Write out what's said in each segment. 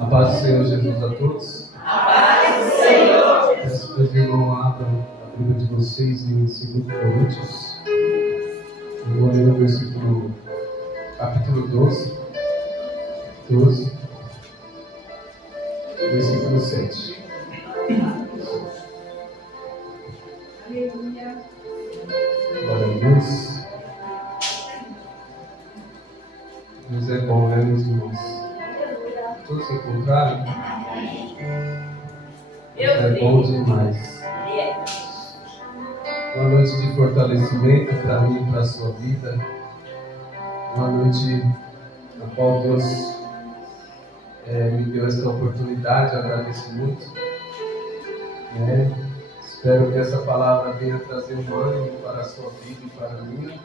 A paz do Senhor Jesus a todos. A paz do Senhor. Peço que os irmãos abram a Bíblia de vocês em 2 Coríntios. Eu vou ler no versículo, capítulo 12, versículo 7. Aleluia. Glória a Deus. Deus é bom, né, meus irmãos? Todos se encontraram? É bom demais. Uma noite de fortalecimento para mim e para a sua vida. Uma noite na qual Deus me deu essa oportunidade, eu agradeço muito. Espero que essa palavra venha trazer um ânimo para a sua vida e para a minha.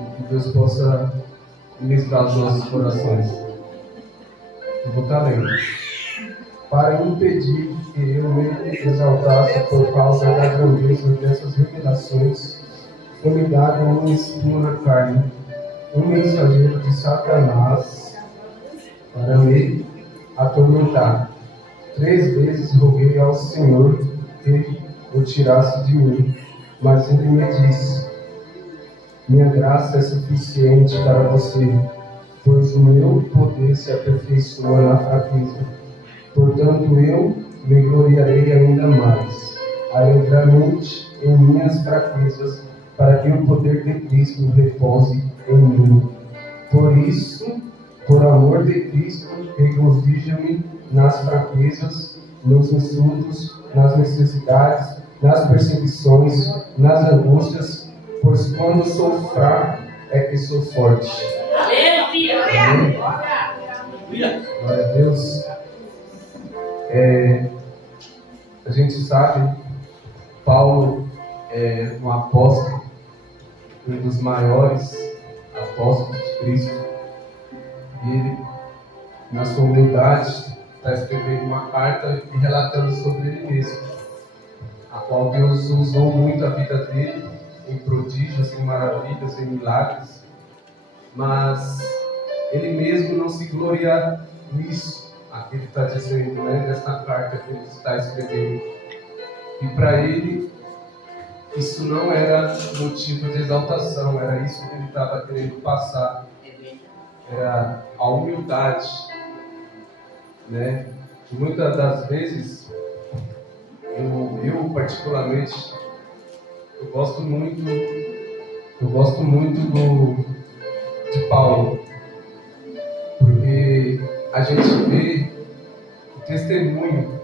E que Deus possa ministrar os nossos corações. Eu vou estar lendo. Para impedir que eu me exaltasse por causa da grandeza dessas revelações, foi-me dado um espinho na carne, um mensageiro de Satanás, para me atormentar. 3 vezes roguei ao Senhor que o tirasse de mim, mas Ele me disse: minha graça é suficiente para você, pois o meu poder se aperfeiçoa na fraqueza. Portanto, eu me gloriarei ainda mais, alegremente em minhas fraquezas, para que o poder de Cristo repouse em mim. Por isso, por amor de Cristo, regozijo-me nas fraquezas, nos insultos, nas necessidades, nas perseguições, nas angústias, pois quando sou fraco é que sou forte. Amém? Glória a Deus. A gente sabe, Paulo é um apóstolo, um dos maiores apóstolos de Cristo. E ele, na sua humildade, está escrevendo uma carta e relatando sobre ele mesmo, a qual Deus usou muito a vida dele em prodígios, em maravilhas, em milagres, mas ele mesmo não se gloria nisso. Aqui ele está dizendo, nessa carta que ele está escrevendo. E para ele, isso não era motivo de exaltação, era isso que ele estava querendo passar. Era a humildade. E muitas das vezes, eu particularmente, eu gosto muito de Paulo. Porque a gente vê o testemunho,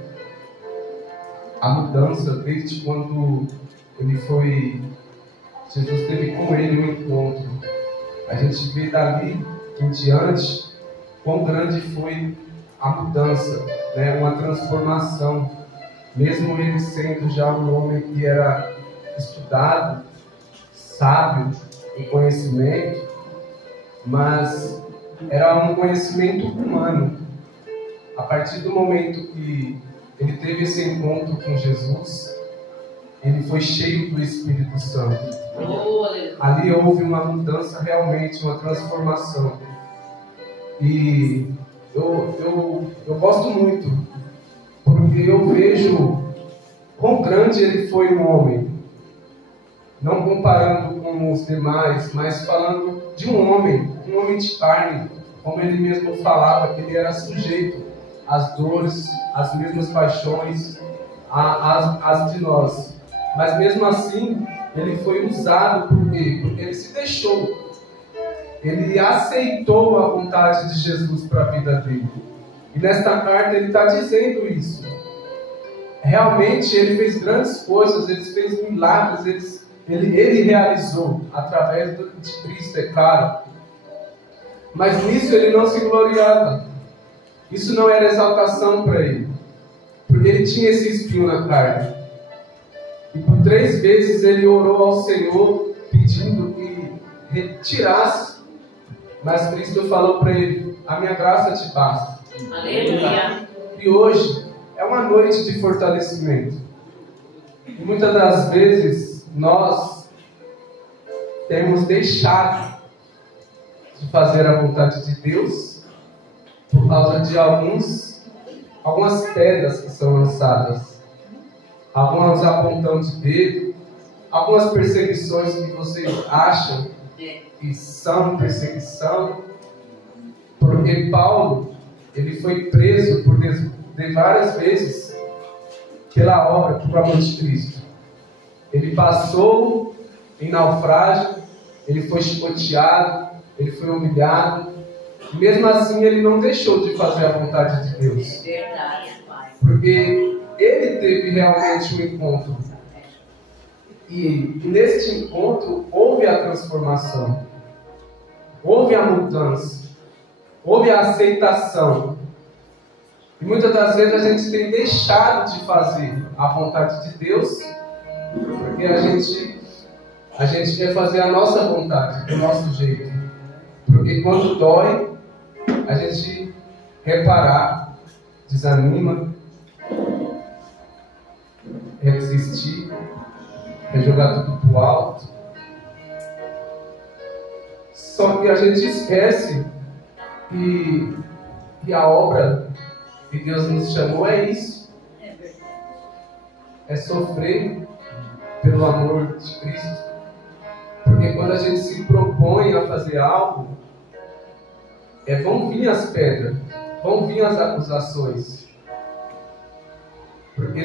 a mudança desde quando Jesus teve com ele um encontro. A gente vê dali em diante quão grande foi a mudança, uma transformação. Mesmo ele sendo já um homem que era estudado, sábio em conhecimento, mas era um conhecimento humano. A partir do momento que ele teve esse encontro com Jesus, ele foi cheio do Espírito Santo. Ali houve uma mudança realmente, uma transformação. E eu gosto muito, porque eu vejo quão grande ele foi um homem. Não comparando com os demais, mas falando de um homem de carne, como ele mesmo falava, que ele era sujeito às dores, às mesmas paixões, às de nós. Mas mesmo assim, ele foi usado por quê? Porque ele se deixou. Ele aceitou a vontade de Jesus para a vida dele. E nesta carta ele está dizendo isso. Realmente ele fez grandes coisas, ele fez milagres, ele realizou através de Cristo, é claro. Mas nisso ele não se gloriava. Isso não era exaltação para ele. Porque ele tinha esse espinho na carne. E por 3 vezes ele orou ao Senhor pedindo que retirasse. Mas Cristo falou para ele: a minha graça te basta. Aleluia. E hoje é uma noite de fortalecimento. E muitas das vezes nós temos deixado de fazer a vontade de Deus por causa de algumas pedras que são lançadas, alguns apontando de dedo, algumas perseguições que vocês acham que são perseguição, porque Paulo, ele foi preso por várias vezes pela obra, por amor de Cristo. Ele passou em naufrágio, ele foi chicoteado, ele foi humilhado, e mesmo assim ele não deixou de fazer a vontade de Deus. Porque ele teve realmente um encontro. E neste encontro houve a transformação, houve a mudança, houve a aceitação. E muitas das vezes a gente tem deixado de fazer a vontade de Deus, porque a gente quer fazer a nossa vontade, do nosso jeito. Porque quando dói, a gente quer parar, desanima, quer desistir, quer jogar tudo pro alto. Só que a gente esquece que a obra que Deus nos chamou é isso. É sofrer pelo amor de Cristo. Porque quando a gente se propõe a fazer algo, vão vir as pedras, vão vir as acusações. Porque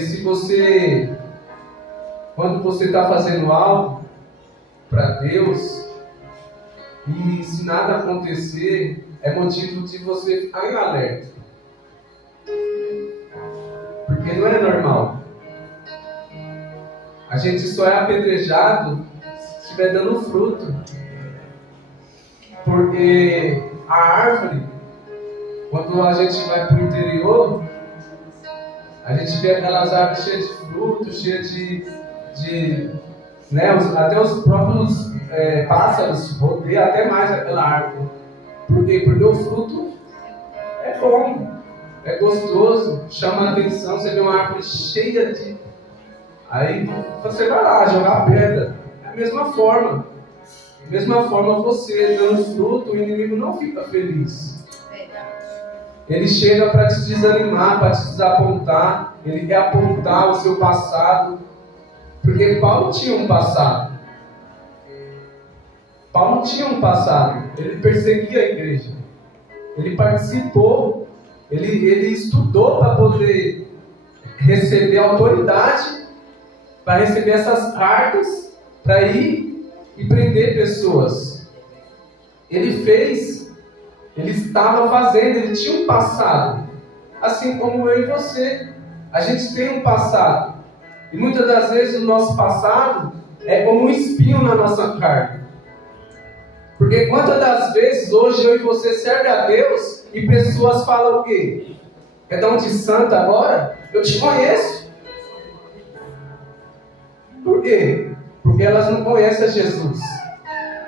quando você está fazendo algo para Deus, e se nada acontecer, é motivo de você ficar em alerta. Porque não é normal. A gente só é apedrejado se estiver dando fruto. Porque a árvore, quando a gente vai para o interior, a gente vê aquelas árvores cheias de frutos, cheias até os próprios pássaros rodeiam até mais aquela árvore. Por quê? Porque o fruto é bom, é gostoso, chama a atenção. Você vê uma árvore cheia de... Aí você vai lá jogar pedra. É a mesma forma. Da mesma forma, você dando fruto, o inimigo não fica feliz. Ele chega para te desanimar, para te desapontar. Ele quer apontar o seu passado. Porque Paulo tinha um passado. Paulo tinha um passado. Ele perseguia a igreja. Ele participou. Ele estudou para poder receber autoridade, para receber essas cartas, para ir e prender pessoas. Ele fez, ele estava fazendo, ele tinha um passado. Assim como eu e você. A gente tem um passado. E muitas das vezes o nosso passado é como um espinho na nossa carne. Porque quantas das vezes hoje eu e você serve a Deus e pessoas falam o quê? Quer dar um de santo agora? Eu te conheço. Por quê? Porque elas não conhecem a Jesus.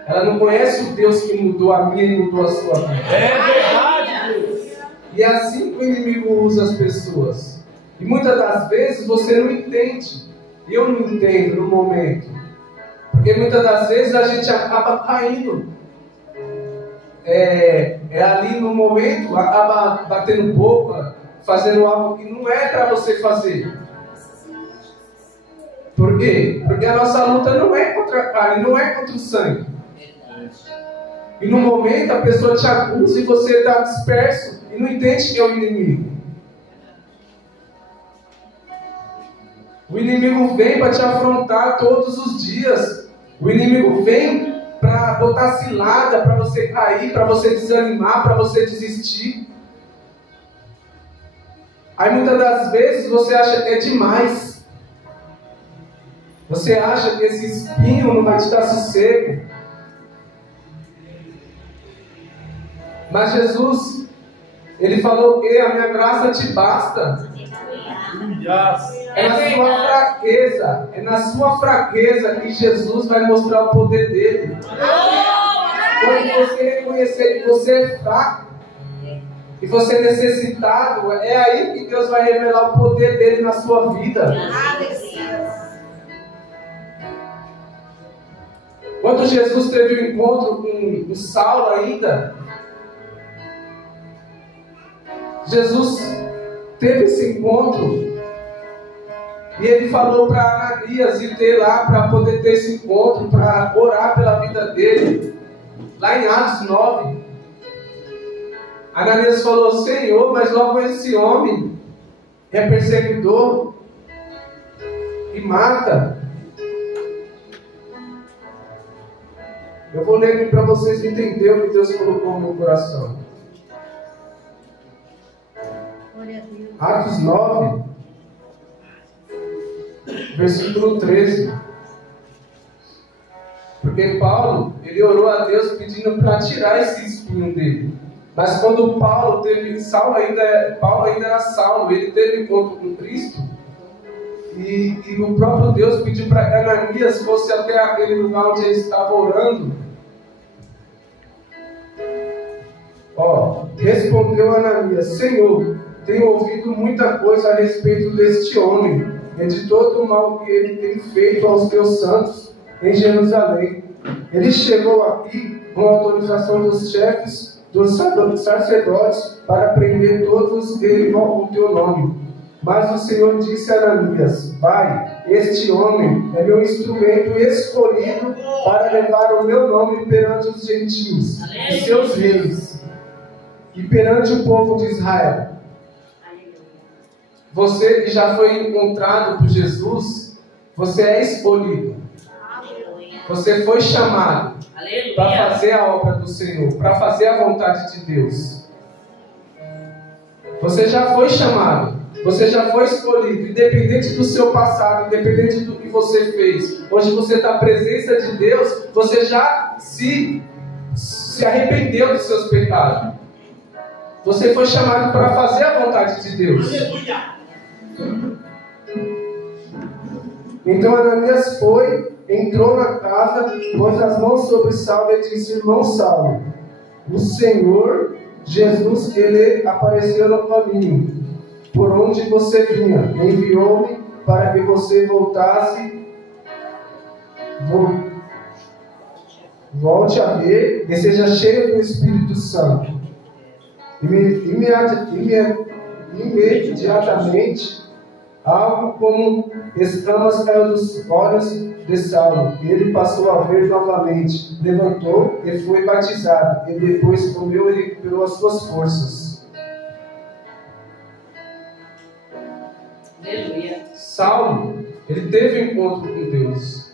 Ela não conhece o Deus que mudou a minha e mudou a sua vida. É verdade, Deus. E é assim que o inimigo usa as pessoas. E muitas das vezes você não entende. Eu não entendo no momento. Porque muitas das vezes a gente acaba caindo. Ali no momento, acaba batendo boca, fazendo algo que não é para você fazer. Por quê? Porque a nossa luta não é contra a carne, não é contra o sangue. E no momento a pessoa te acusa e você está disperso e não entende que é o inimigo. O inimigo vem para te afrontar todos os dias. O inimigo vem para botar cilada, para você cair, para você desanimar, para você desistir. Aí muitas das vezes você acha que é demais. Você acha que esse espinho não vai te dar sossego. Mas Jesus, Ele falou que a minha graça te basta. É na sua fraqueza. É na sua fraqueza que Jesus vai mostrar o poder dele. Quando você reconhecer que você é fraco e você é necessitado, é aí que Deus vai revelar o poder dele na sua vida. Quando Jesus teve um encontro com Saulo ainda, Jesus teve esse encontro e ele falou para Ananias ir ter lá para poder ter esse encontro, para orar pela vida dele. Lá em Atos 9, Ananias falou: Senhor, mas logo esse homem é perseguidor e mata. Eu vou ler aqui para vocês entenderem o que Deus colocou no meu coração. Atos 9, versículo 13. Porque Paulo, ele orou a Deus pedindo para tirar esse espinho dele. Mas quando Paulo ainda era Saulo, ele teve encontro com Cristo. E o próprio Deus pediu para que Ananias fosse até aquele lugar onde ele estava orando. Respondeu Ananias: Senhor, tenho ouvido muita coisa a respeito deste homem e de todo o mal que ele tem feito aos teus santos em Jerusalém. Ele chegou aqui com autorização dos chefes dos sacerdotes para prender todos eles com o teu nome. Mas o Senhor disse a Ananias: Vai, este homem é meu instrumento escolhido para levar o meu nome perante os gentios e seus reis e perante o povo de Israel. Você que já foi encontrado por Jesus, você é escolhido. Você foi chamado para fazer a obra do Senhor, para fazer a vontade de Deus. Você já foi chamado, você já foi escolhido, independente do seu passado, independente do que você fez. Hoje você está na presença de Deus, você já se arrependeu dos seus pecados. Você foi chamado para fazer a vontade de Deus. Então Ananias entrou na casa, pôs as mãos sobre Saulo e disse: Irmão Saulo, o Senhor Jesus, ele apareceu no caminho por onde você vinha, enviou-me para que você volte a ver e seja cheio do Espírito Santo. Imediatamente, algo como escamas caiu dos olhos de Saulo. Ele passou a ver novamente, levantou e foi batizado, e depois comeu e recuperou as suas forças. Aleluia. Saulo, ele teve um encontro com Deus.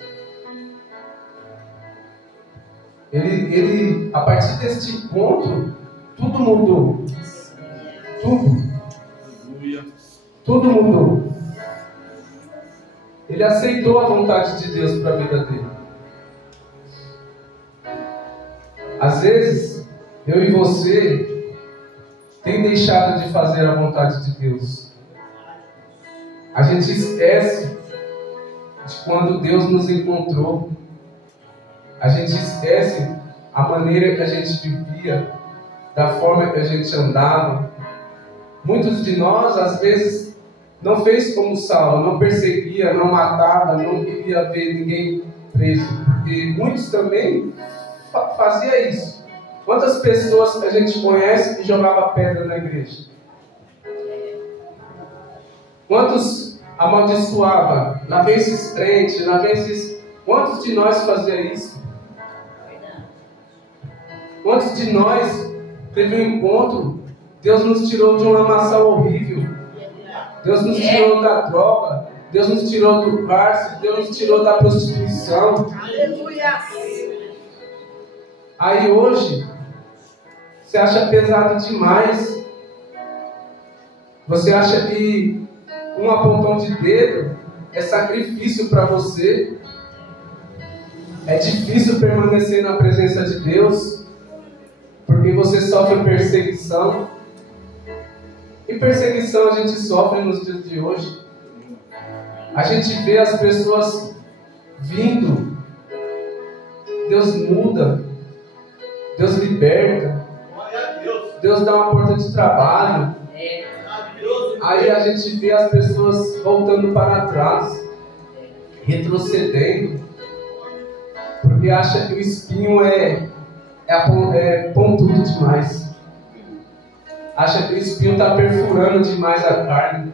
Ele, a partir deste encontro, tudo mudou. Tudo mudou. Ele aceitou a vontade de Deus para a vida dele. Às vezes, eu e você tem deixado de fazer a vontade de Deus. A gente esquece de quando Deus nos encontrou. A gente esquece a maneira que a gente vivia, da forma que a gente andava. Muitos de nós, às vezes, não fez como Saulo, não perseguia, não matava, não queria ver ninguém preso. E muitos também faziam isso. Quantas pessoas a gente conhece que jogava pedra na igreja? Quantos amaldiçoava? Lá vem esses crentes, lá vem esses... Quantos de nós fazia isso? Quantos de nós teve um encontro? Deus nos tirou de um lamaçal horrível. Deus nos tirou da droga. Deus nos tirou do cárcere. Deus nos tirou da prostituição. Aleluia. Aí hoje, você acha pesado demais. Você acha que um apontão de dedo é sacrifício para você. É difícil permanecer na presença de Deus, porque você sofre perseguição. E perseguição a gente sofre nos dias de hoje. A gente vê as pessoas vindo. Deus muda. Deus liberta. Deus dá uma porta de trabalho. Aí a gente vê as pessoas voltando para trás, retrocedendo, porque acha que o espinho é pontudo demais. acha que o espinho está perfurando demais a carne.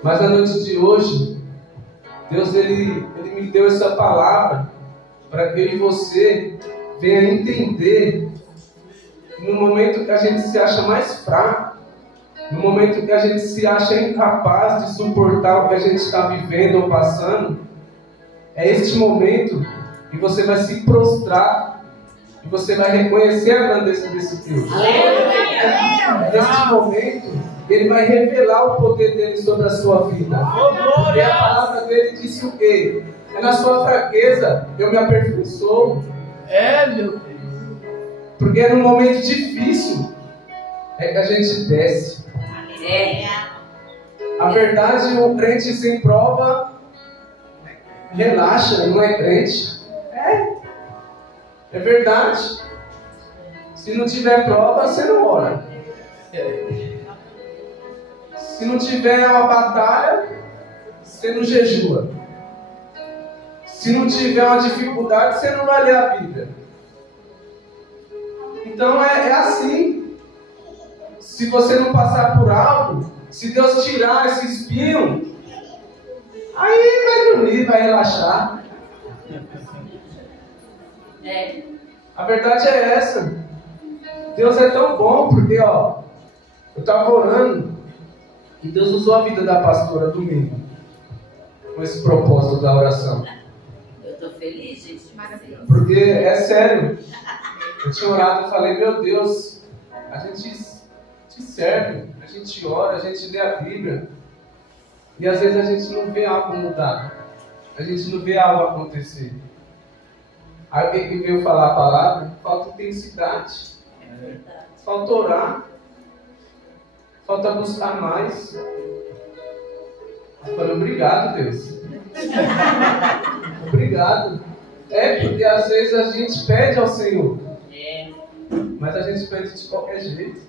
Mas na noite de hoje, Deus ele me deu essa palavra para que eu e você venha entender no momento que a gente se acha mais fraco, no momento que a gente se acha incapaz de suportar o que a gente está vivendo ou passando, é este momento que você vai se prostrar e você vai reconhecer a grandeza desse Deus. Neste momento, Ele vai revelar o poder dele sobre a sua vida. E a palavra dele disse o quê? É na sua fraqueza eu me aperfeiçoo. Meu Deus. Porque é num momento difícil é que a gente desce. A verdade, o crente sem prova relaxa, não é crente. É verdade. Se não tiver prova, você não ora. Se não tiver uma batalha, você não jejua. Se não tiver uma dificuldade, você não vai ler a Bíblia. Então é assim. Se você não passar por algo, se Deus tirar esse espinho, aí vai dormir, vai relaxar. A verdade é essa. Deus é tão bom porque, eu estava orando e Deus usou a vida da pastora domingo com esse propósito da oração. Eu estou feliz, gente. Maravilhoso. Porque é sério. Eu tinha orado e falei, meu Deus, a gente te serve, a gente ora, a gente lê a Bíblia e às vezes a gente não vê algo mudar, a gente não vê algo acontecer. Aí o que veio falar a palavra? Falta intensidade, falta orar, falta buscar mais. Eu falei, obrigado, Deus. Obrigado. Porque às vezes a gente pede ao Senhor, mas a gente pede de qualquer jeito,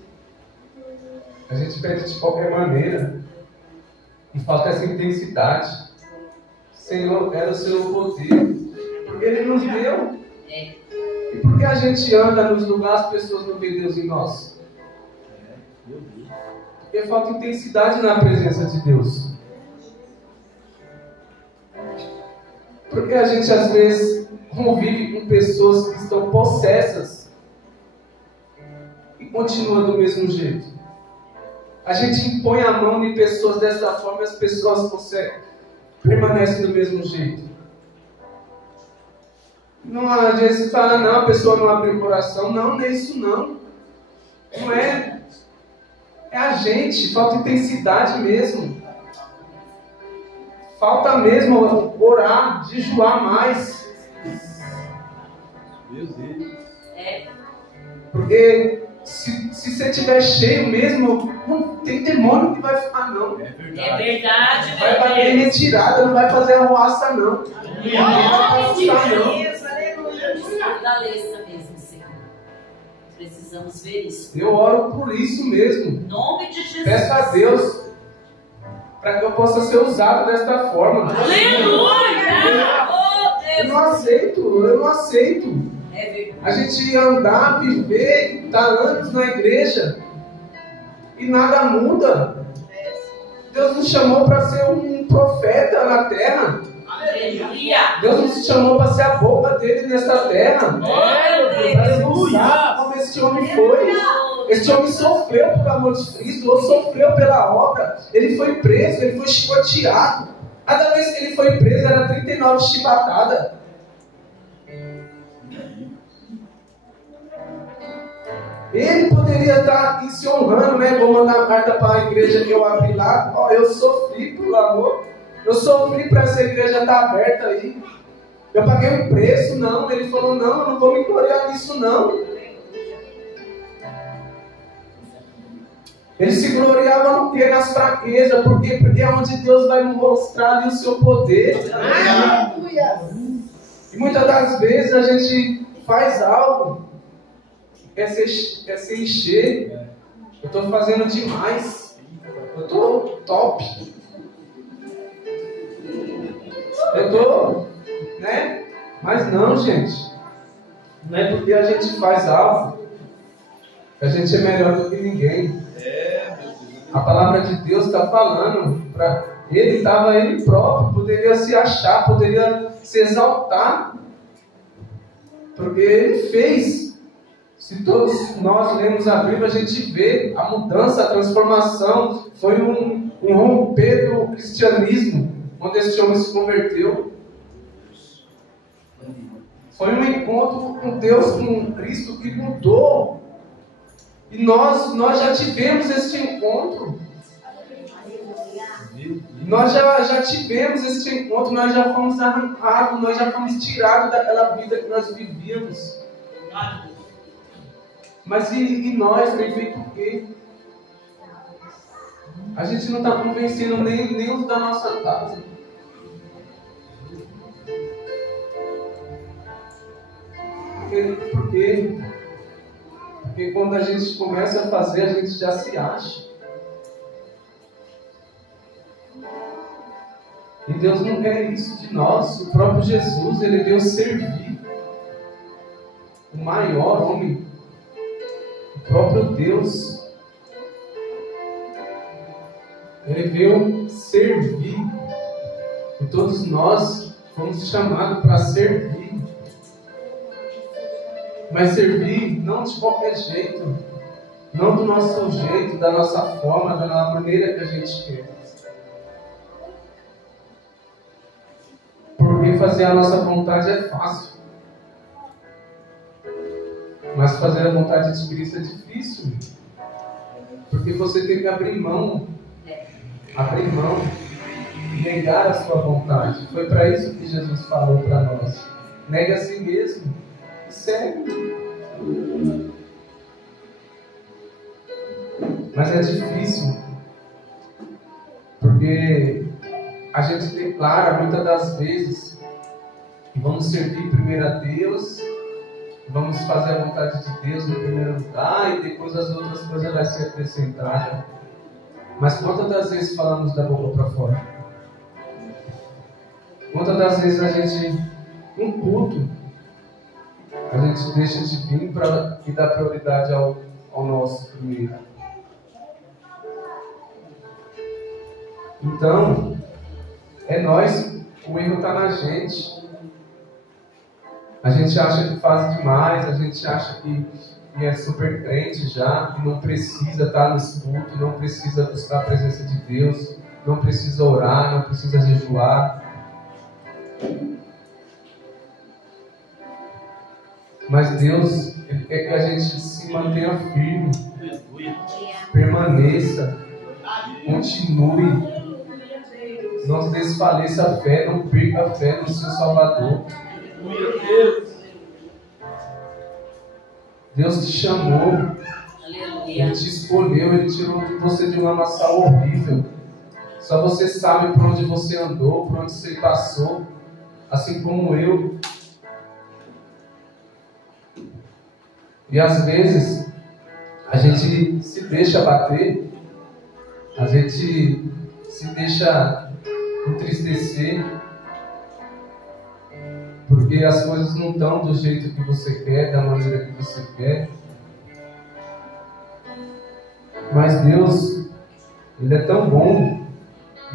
a gente pede de qualquer maneira, e falta essa intensidade. Senhor, era o seu poder, porque Ele nos deu. E por que a gente anda nos lugares, as pessoas não veem Deus em nós? Porque falta intensidade na presença de Deus. Porque a gente às vezes convive com pessoas que estão possessas e continua do mesmo jeito. A gente impõe a mão em pessoas dessa forma e as pessoas permanecem do mesmo jeito. Não, às vezes você fala, não, a pessoa não abre o coração. Não, não é isso não. Não é. É a gente, falta intensidade mesmo. Falta mesmo orar, jejuar mais. Meu Deus. Porque se você estiver cheio mesmo, não tem demônio que vai ficar, não. É verdade. É verdade, Vai bater em retirada, não vai fazer arruaça, não. Fortaleça mesmo, Senhor. Precisamos ver isso. Eu oro por isso mesmo. Em nome de Jesus. Peço a Deus para que eu possa ser usado desta forma. Aleluia! Eu não aceito. É verdade. A gente andar, viver, estar anos na igreja e nada muda. Deus nos chamou para ser um profeta na terra. Aleluia! Deus nos chamou para ser a boca dele nesta terra. Para ser usado como esse homem foi. Esse homem sofreu por amor de Cristo, ou sofreu pela obra. Ele foi preso, ele foi chicoteado. Cada vez que ele foi preso era 39 chibatadas. Ele poderia estar aqui se honrando, né? Vou mandar uma carta para a igreja que eu abri lá. Eu sofri por amor. Eu sofri para essa igreja estar aberta aí. Eu paguei um preço, não. Ele falou, não, eu não vou me gloriar nisso, não. Ele se gloriava no quê? Nas fraquezas. Por quê? Porque é onde Deus vai mostrar ali o seu poder. Aleluia! E muitas das vezes a gente faz algo, quer se encher. Eu estou fazendo demais. Eu estou top. Eu estou, né? Mas não, gente. Não é porque a gente faz algo que a gente é melhor do que ninguém. A palavra de Deus está falando para ele próprio, poderia se achar, poderia se exaltar, porque ele fez. Se todos nós lemos a Bíblia, a gente vê a mudança, a transformação. Foi um romper do cristianismo, quando esse homem se converteu. Foi um encontro com Deus, com Cristo, que mudou. E nós já tivemos esse encontro. Nós já tivemos esse encontro, nós já fomos arrancados, nós já fomos tirados daquela vida que nós vivíamos. Mas e nós, tem feito o quê? A gente não está convencendo nem os da nossa casa. Por quê? Porque quando a gente começa a fazer, a gente já se acha. E Deus não quer isso de nós. O próprio Jesus, ele veio servir. O maior homem, o próprio Deus, ele veio servir. E todos nós fomos chamados para servir. Mas servir não de qualquer jeito, não do nosso jeito, da nossa forma, da maneira que a gente quer. Porque fazer a nossa vontade é fácil. Mas fazer a vontade de Cristo é difícil. Porque você tem que abrir mão, negar a sua vontade. Foi para isso que Jesus falou para nós. Negue a si mesmo. Segue. Mas é difícil. Porque a gente declara muitas das vezes que vamos servir primeiro a Deus, vamos fazer a vontade de Deus em primeiro lugar e depois as outras coisas vão ser acrescentadas. Mas quantas das vezes falamos da boca para fora? Quantas das vezes a gente, um culto, a gente deixa de vir e dar prioridade ao nosso primeiro? Então, é nós, o erro está na gente. A gente acha que faz demais, a gente acha que é super crente já, que não precisa estar no culto, não precisa buscar a presença de Deus, não precisa orar, não precisa jejuar. Mas Deus, Ele quer que a gente se mantenha firme, permaneça, continue. Não desfaleça a fé, não perca a fé no seu Salvador. Deus te chamou, Ele te escolheu, Ele tirou você de uma maçã horrível. Só você sabe por onde você andou, por onde você passou, assim como eu. E às vezes a gente se deixa bater, a gente se deixa entristecer, porque as coisas não estão do jeito que você quer, da maneira que você quer. Mas Deus, Ele é tão bom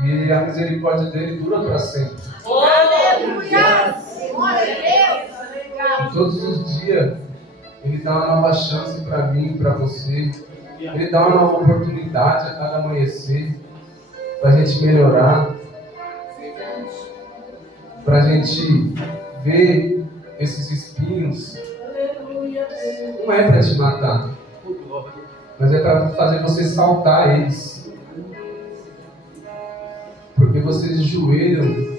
e a misericórdia dele dura para sempre. Aleluia! Glória a Deus! E todos os dias Ele dá uma nova chance para mim, para você. Ele dá uma nova oportunidade a cada amanhecer para a gente melhorar, para a gente ver esses espinhos. Não é para te matar, mas é para fazer você saltar eles. Porque você de joelho,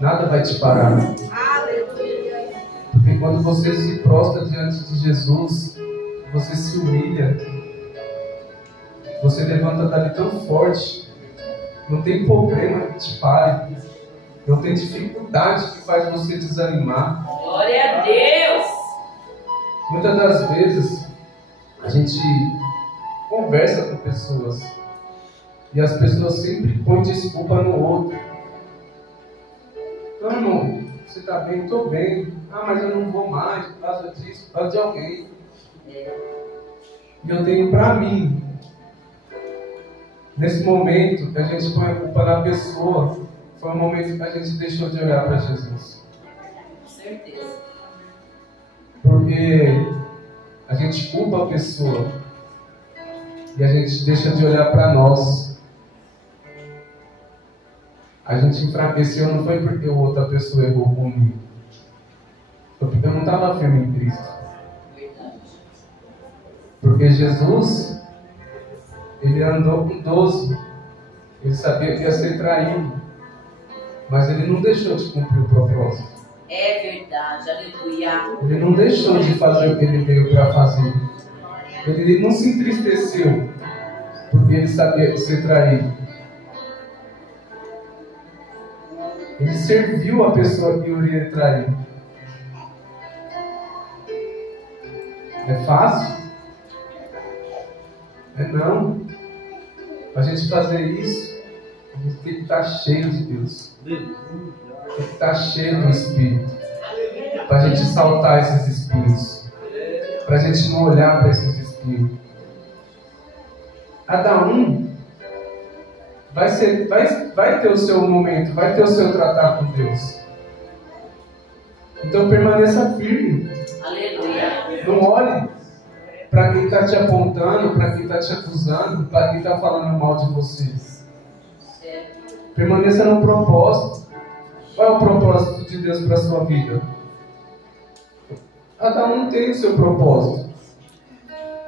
nada vai te parar. Porque quando você se prostra diante de Jesus, você se humilha, você levanta dali tão forte, não tem problema que te pare, não tem dificuldade que faz você desanimar. Glória a Deus! Muitas das vezes a gente conversa com pessoas e as pessoas sempre põem desculpa no outro. Não, irmão, você está bem? Estou bem. Ah, mas eu não vou mais por causa disso, por causa de alguém. E eu tenho para mim, nesse momento que a gente põe a culpa na pessoa, foi um momento que a gente deixou de olhar para Jesus. Com certeza. Porque a gente culpa a pessoa e a gente deixa de olhar para nós. A gente enfraqueceu não foi porque outra pessoa errou comigo. Foi porque eu não estava firme em Cristo. Verdade. Porque Jesus, ele andou com 12. Ele sabia que ia ser traído. Mas ele não deixou de cumprir o propósito. É verdade, aleluia. Ele não deixou de fazer o que ele veio para fazer. Ele não se entristeceu porque ele sabia que ia ser traído. Ele serviu a pessoa que o iria trair. É fácil? É não. Para a gente fazer isso, a gente tem que estar cheio de Deus. Tem que estar cheio do Espírito. Para a gente saltar esses espinhos. Para a gente não olhar para esses espinhos. Cada um vai ter o seu momento, vai ter o seu tratar com Deus. Então permaneça firme. Aleluia. Não olhe para quem está te apontando, para quem está te acusando, para quem está falando mal de você. Permaneça no propósito. Qual é o propósito de Deus para a sua vida? Cada um tem o seu propósito.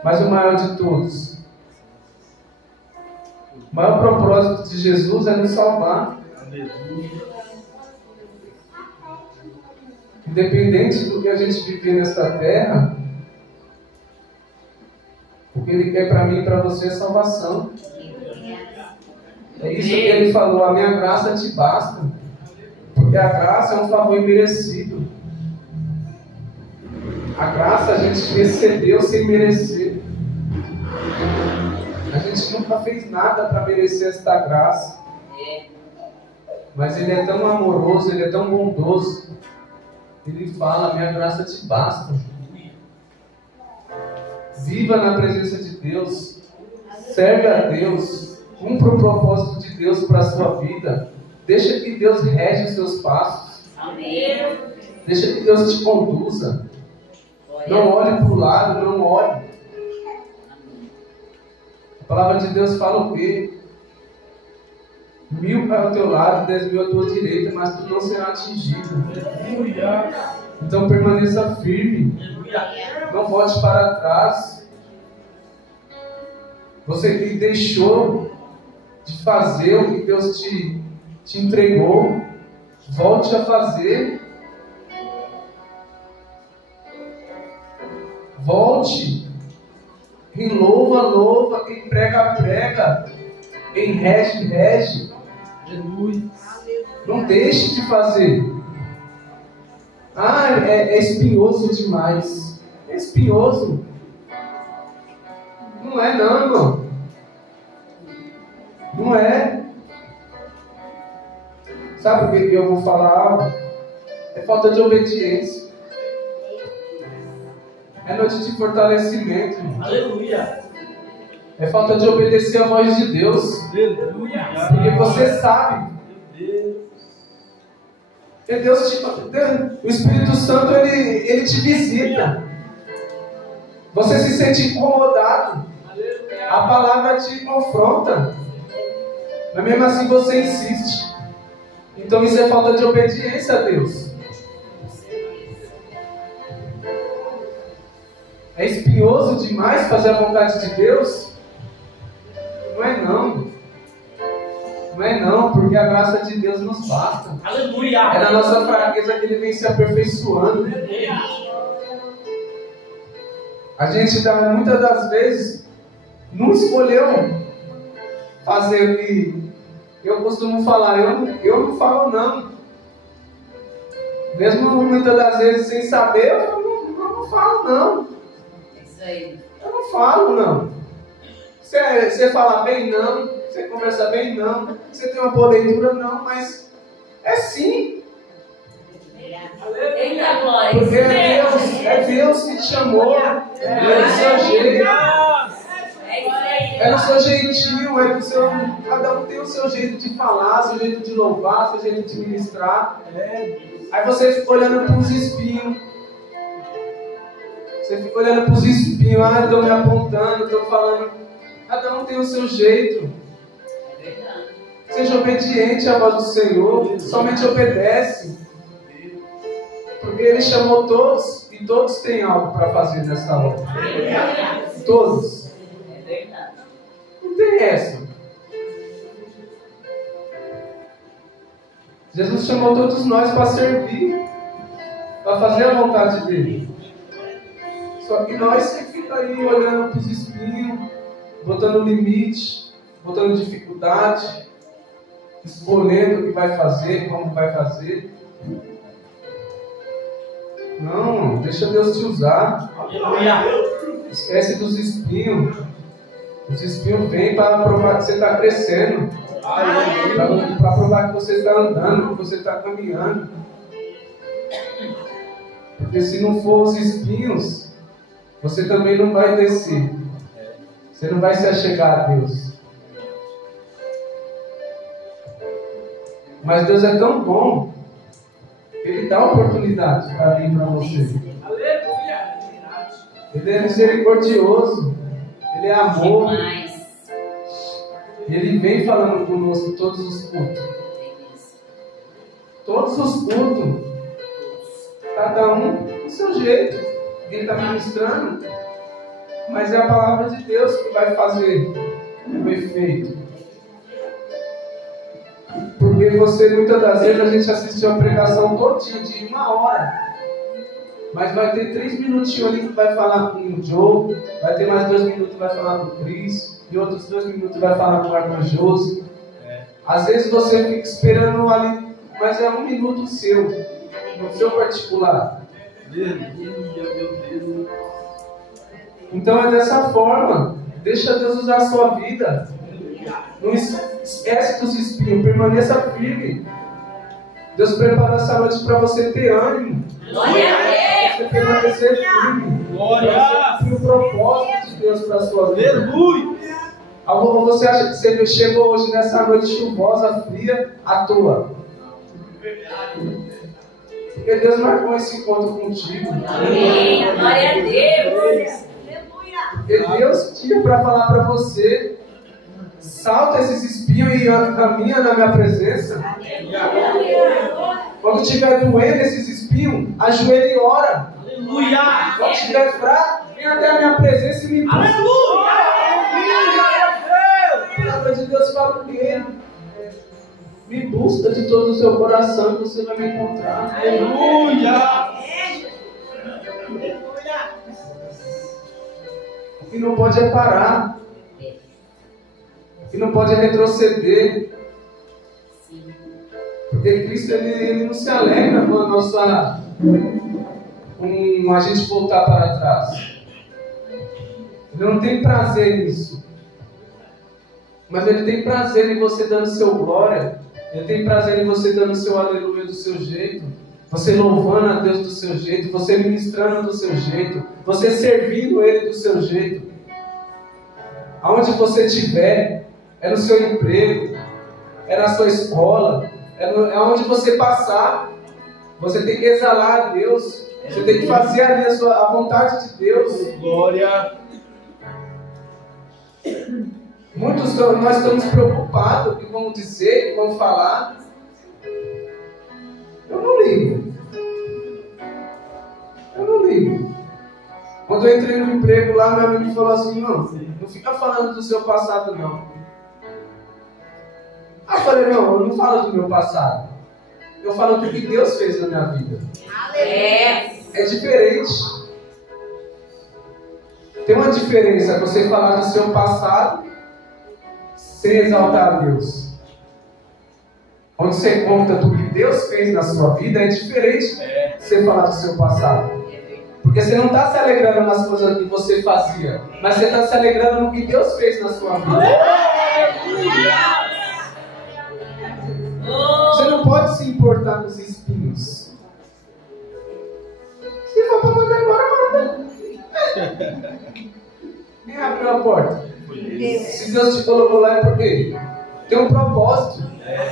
Mas o maior de todos, o maior propósito de Jesus é nos salvar. Independente do que a gente viver nesta terra, o que Ele quer para mim e para você é salvação. É isso que Ele falou, a minha graça te basta. Porque a graça é um favor imerecido. A graça a gente recebeu sem merecer. A gente nunca fez nada para merecer esta graça. Mas Ele é tão amoroso, Ele é tão bondoso. Ele fala, minha graça te basta. Viva na presença de Deus. Serve a Deus. Cumpra o propósito de Deus para a sua vida. Deixa que Deus rege os seus passos. Amém. Deixa que Deus te conduza. Não olhe para o lado, não olhe. A palavra de Deus fala o quê? 1000 para o teu lado, 10.000 à tua direita, mas tu não será atingido. Então permaneça firme. Não volte para trás. Você que deixou de fazer o que Deus te entregou, volte a fazer. Volte. Em louva, louva. Em prega, prega. Em rege, rege. Não deixe de fazer. É espinhoso demais. É espinhoso. Não é não, irmão. Não é. Sabe por que eu vou falar algo? É falta de obediência. É noite de fortalecimento. Aleluia. É falta de obedecer a voz de Deus. Aleluia. Porque você sabe. Que Deus o Espírito Santo ele te visita. Você se sente incomodado. A palavra te confronta. Mas mesmo assim você insiste. Então isso é falta de obediência a Deus. É espinhoso demais fazer a vontade de Deus? Não é não. Não é não, porque a graça de Deus nos basta. Aleluia. É na nossa fraqueza que Ele vem se aperfeiçoando. A gente, muitas das vezes, não escolheu fazer o que eu costumo falar. Eu não falo não. Mesmo muitas das vezes sem saber, eu não falo não. Eu não falo não. Você fala bem não. Você conversa bem não. Você tem uma boa leitura não. Mas é sim. Eita glória. Porque é Deus que te chamou. É do seu jeito. É no seu jeitinho, é do seu. Cada um tem o seu jeito de falar, seu jeito de louvar, seu jeito de ministrar. Aí você fica olhando para os espinhos. Você fica olhando para os espinhos, estão me apontando, estão falando. Cada um tem o seu jeito. Seja obediente à voz do Senhor, somente obedece. Porque Ele chamou todos e todos têm algo para fazer nessa hora. Todos. Não tem essa. Jesus chamou todos nós para servir, para fazer a vontade dEle. Só que nós que fica aí olhando para os espinhos, botando limite, botando dificuldade, escolhendo o que vai fazer, como vai fazer. Não, deixa Deus te usar. Esquece dos espinhos. Os espinhos vêm para provar que você está crescendo. Para provar que você está andando, que você está caminhando. Porque se não for os espinhos, você também não vai descer. Você não vai se achegar a Deus. Mas Deus é tão bom, Ele dá oportunidade para mim e para você. Ele é misericordioso, Ele é amor. Ele vem falando conosco todos os cultos. Todos os cultos. Cada um do seu jeito. Ele está ministrando, mas é a palavra de Deus que vai fazer o efeito. Porque você, muitas das vezes, a gente assistiu a pregação todinha de 1 hora. Mas vai ter 3 minutinhos ali que vai falar com o Joe, vai ter mais 2 minutos que vai falar com o Cris, e outros 2 minutos vai falar com o Arthur Josi. Às vezes você fica esperando ali, mas é 1 minuto seu, no seu particular. Então é dessa forma. Deixa Deus usar a sua vida. Não esquece dos espinhos, permaneça firme. Deus preparou essa noite para você ter ânimo. Glória a Deus. Você permanecer firme. Glória. Para você cumprir o propósito de Deus para a sua vida. Aleluia. Ou você acha que você chegou hoje nessa noite chuvosa, fria, à toa? Porque Deus marcou esse encontro contigo. Amém. Glória a Deus. Porque Deus tinha para falar para você. Salta esses espinhos e caminha na minha presença. Quando estiver doendo esses espinhos, ajoelha e ora. Aleluia. Quando estiver fraco, vem até a minha presença e me busca. Aleluia. A palavra de Deus fala o quê? Me busca de todo o seu coração que você vai me encontrar. Aleluia. E não pode é parar. E não pode é retroceder. Porque Cristo ele não se alegra com a nossa. Com a gente voltar para trás. Ele não tem prazer nisso. Mas Ele tem prazer em você dando seu glória. Ele tem prazer em você dando seu aleluia do seu jeito. Você louvando a Deus do seu jeito. Você ministrando do seu jeito. Você servindo Ele do seu jeito. Aonde você estiver. É no seu emprego, é na sua escola, é onde você passar. Você tem que exalar a Deus. Você tem que fazer ali a vontade de Deus. Glória. Muitos nós estamos preocupados com o que vão dizer, o que vão falar. Eu não ligo. Eu não ligo. Quando eu entrei no emprego lá, meu amigo falou assim: não fica falando do seu passado não. Aí eu falei: não, eu não falo do meu passado. Eu falo do que Deus fez na minha vida. É diferente. Tem uma diferença você falar do seu passado sem exaltar a Deus. Quando você conta do que Deus fez na sua vida, é diferente você falar do seu passado. Porque você não está se alegrando nas coisas que você fazia, mas você está se alegrando no que Deus fez na sua vida. Você não pode se importar com os espinhos. Se for para mandar embora, manda. Quem abriu a porta? Se Deus te colocou lá é porque tem um propósito.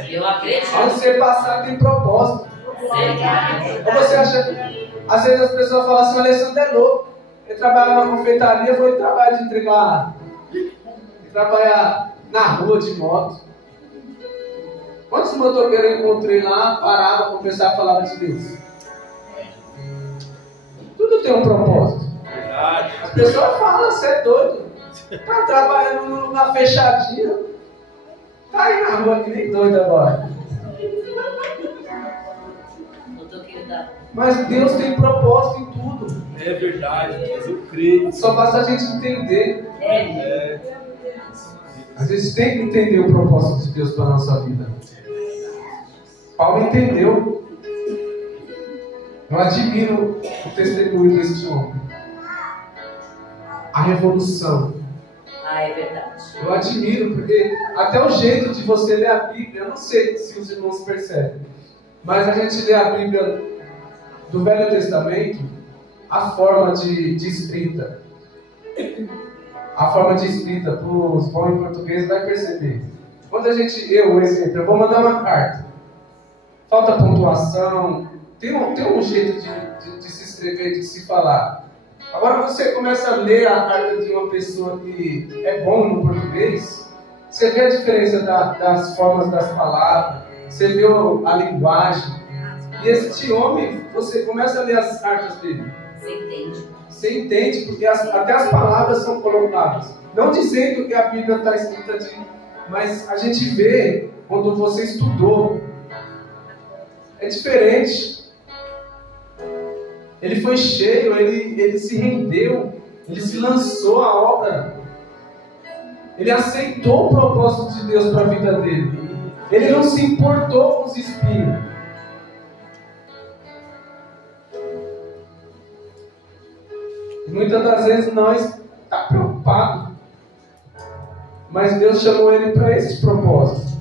Eu acredito. Onde você passar tem propósito. Ou você acha... Às vezes as pessoas falam assim, o Alessandro é louco. Ele trabalha numa confeitaria, foi trabalhar de entregar... Trabalhar na rua de moto. Quantos motoqueiros eu encontrei lá, parava, conversava, falava de Deus? Tudo tem um propósito. As pessoas falam, você é doido. Tá trabalhando num lugar fechadinho. Tá aí na rua que nem doido agora. Mas Deus tem propósito em tudo. É verdade, mas eu creio. Só basta a gente entender. A gente tem que entender o propósito de Deus para a nossa vida. Paulo entendeu. Eu admiro o testemunho deste homem. A revolução. É verdade. Eu admiro, porque até o jeito de você ler a Bíblia, eu não sei se os irmãos percebem, mas a gente lê a Bíblia do Velho Testamento, a forma de escrita. A forma de escrita, para os bons em português, vai perceber. Quando a gente, eu vou mandar uma carta, falta pontuação, tem um jeito de se escrever, de se falar. Agora você começa a ler a carta de uma pessoa que é bom no português, você vê a diferença das formas das palavras, você vê a linguagem. E este homem, você começa a ler as cartas dele. Você entende. Você entende, porque até as palavras são colocadas. Não dizendo que a Bíblia está escrita mas a gente vê quando você estudou. É diferente. Ele foi cheio, ele se rendeu, ele se lançou à obra. Ele aceitou o propósito de Deus para a vida dele. Ele não se importou com os espinhos. Muitas das vezes nós estamos preocupados. Mas Deus chamou ele para esse propósito.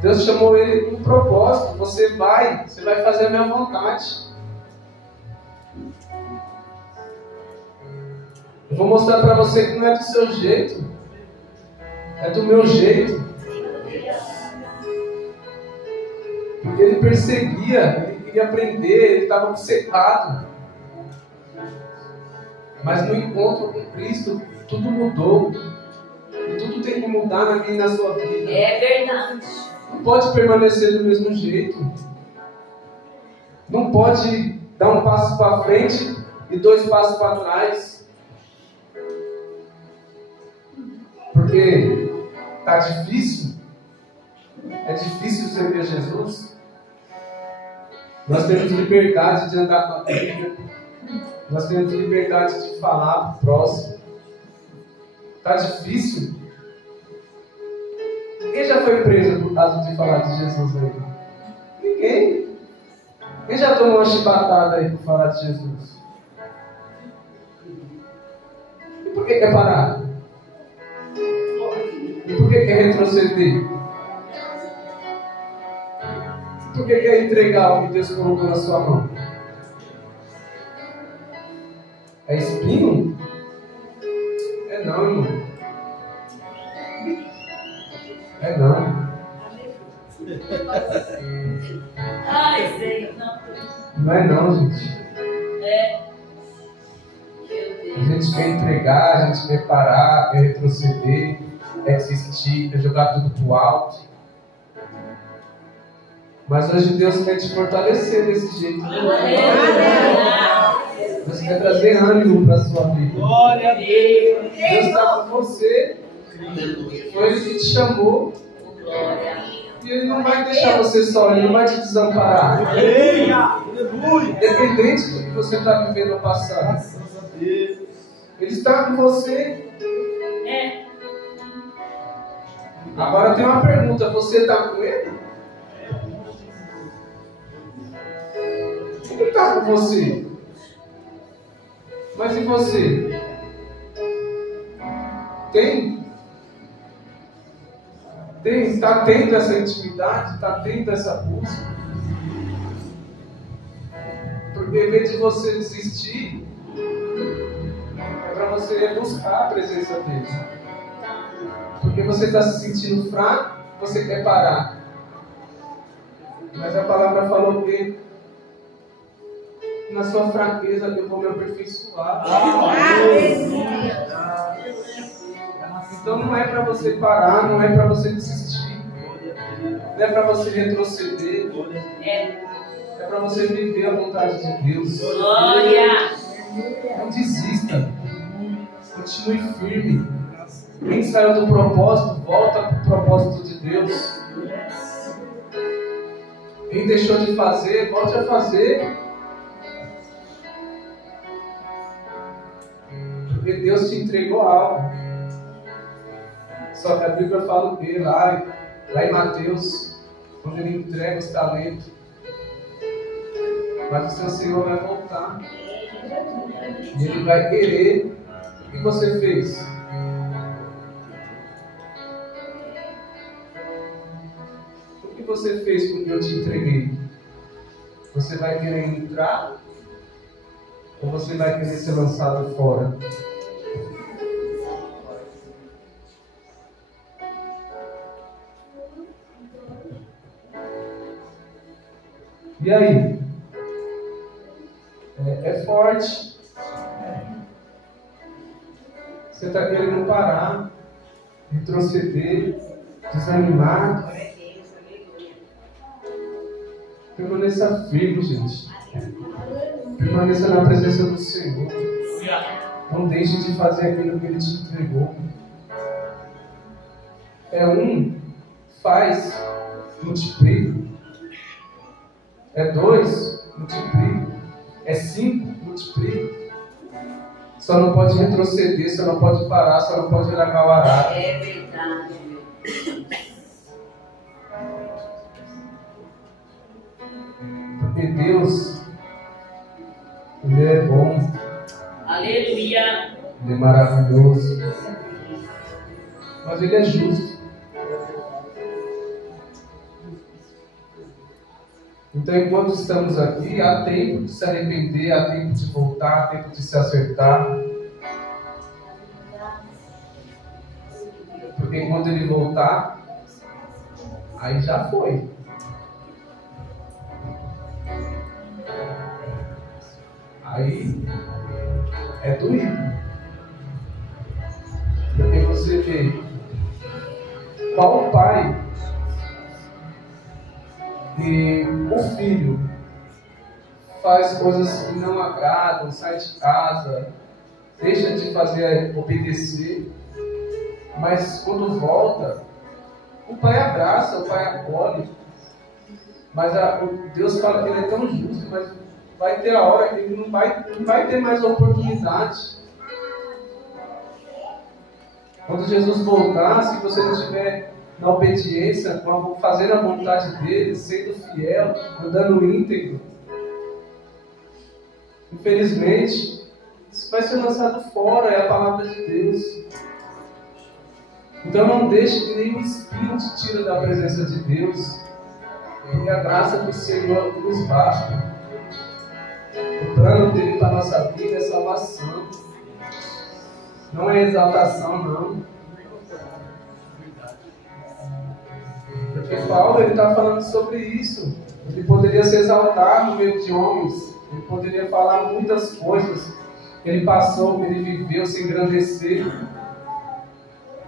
Deus chamou ele com um propósito. Você vai fazer a minha vontade. Eu vou mostrar para você que não é do seu jeito. É do meu jeito. Porque ele perseguia, ele queria aprender, ele estava obcecado. Mas no encontro com Cristo, tudo mudou. E tudo tem que mudar na minha e na sua vida. É verdade. Não pode permanecer do mesmo jeito. Não pode dar um passo para frente e 2 passos para trás. Porque está difícil. É difícil servir a Jesus. Nós temos liberdade de andar com a Bíblia. Nós temos liberdade de falar para o próximo. Está difícil? Quem já foi preso por causa de falar de Jesus aí? Ninguém. Quem já tomou uma chibatada aí por falar de Jesus? E por que quer parar? E por que quer retroceder? E por que quer entregar o que Deus colocou na sua mão? É espinho? É não, irmão. É não. Ai, Senhor, não. Não é não, gente. É. A gente quer entregar, a gente quer parar, quer retroceder, quer desistir, quer jogar tudo pro alto. Mas hoje Deus quer te fortalecer desse jeito. Deus quer trazer ânimo para a sua vida. Glória a Deus. Deus está com você. Foi Ele que te chamou. E Ele não vai deixar você só, Ele não vai te desamparar. Independente do que você está vivendo no passado. Ele está com você. Agora tem uma pergunta: você está com Ele? Ele está com você. Mas e você? Está tendo essa intimidade? Está tendo essa busca? Porque em vez de você desistir, é para você você buscar a presença dele. Porque você está se sentindo fraco, você quer parar. Mas a palavra falou que na sua fraqueza eu vou me aperfeiçoar. Então não é para você parar, não é para você desistir, não é para você retroceder, é para você viver a vontade de Deus. Glória! Não desista, continue firme. Quem saiu do propósito, volta para o propósito de Deus. Quem deixou de fazer, volte a fazer. Porque Deus te entregou algo. Só que a Bíblia fala o quê? Lá em Mateus, quando ele entrega os talentos. Mas o seu Senhor vai voltar. E Ele vai querer. O que você fez? O que você fez com o que eu te entreguei? Você vai querer entrar? Ou você vai querer ser lançado fora? E aí? É forte. Você está querendo parar, retroceder, desanimar. Permaneça firme, gente. Permaneça na presença do Senhor. Não deixe de fazer aquilo que Ele te entregou. Faz, multiplica. 2, multiplica. 5, multiplica. Só não pode retroceder, só não pode parar, só não pode largar o arado. É verdade. Porque Deus, Ele é bom. Aleluia. Ele é maravilhoso. Mas Ele é justo. Então, enquanto estamos aqui, há tempo de se arrepender, há tempo de voltar, há tempo de se acertar. Porque quando Ele voltar, aí já foi. Aí é doído. Porque você vê qual pai e o filho faz coisas que não agradam, sai de casa, deixa de fazer obedecer, mas quando volta, o pai abraça, o pai acolhe. Mas Deus fala que Ele é tão justo, mas vai ter a hora que Ele não vai ter mais oportunidade. Quando Jesus voltar, se você não estiver na obediência, fazendo a vontade dele, sendo fiel, andando íntegro, infelizmente, isso vai ser lançado fora, é a palavra de Deus. Então não deixe que nenhum espinho te tire da presença de Deus, porque a graça do Senhor nos basta. O plano dele para a nossa vida é salvação, não é exaltação, não. Porque Paulo está falando sobre isso. Ele poderia se exaltar no meio de homens. Ele poderia falar muitas coisas que ele passou, que ele viveu, se engrandecer.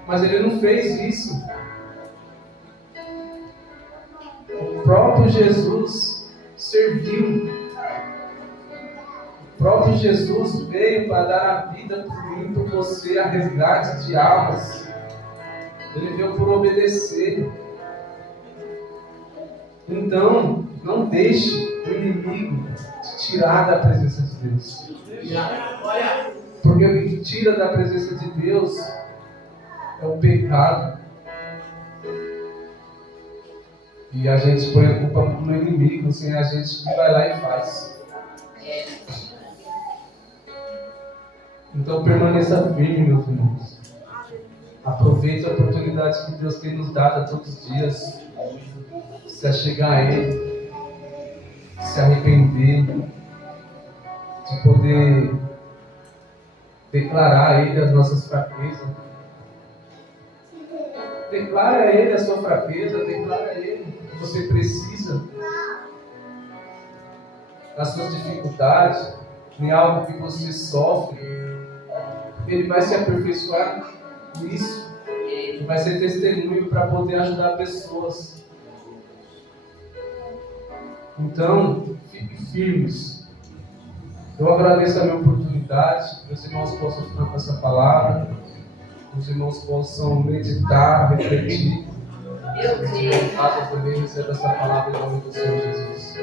Mas ele não fez isso. O próprio Jesus serviu. O próprio Jesus veio para dar a vida por mim, por você, a resgate de almas. Ele veio por obedecer. Então, não deixe o inimigo te tirar da presença de Deus. Porque o que te tira da presença de Deus é o pecado. E a gente põe a culpa no inimigo, sem a gente que vai lá e faz. Então permaneça firme, meus irmãos. Aproveite a oportunidade que Deus tem nos dado a todos os dias. Se achegar a Ele, se arrepender, de poder declarar a Ele as nossas fraquezas. Declara a Ele a sua fraqueza, declara a Ele o que você precisa, nas suas dificuldades, em algo que você sofre. Ele vai se aperfeiçoar nisso, e vai ser testemunho para poder ajudar pessoas. Então, fiquem firmes. Eu agradeço a minha oportunidade, que os irmãos possam ficar com essa palavra, que os irmãos possam meditar, refletir. Eu creio. Também receba essa palavra em nome do Senhor Jesus.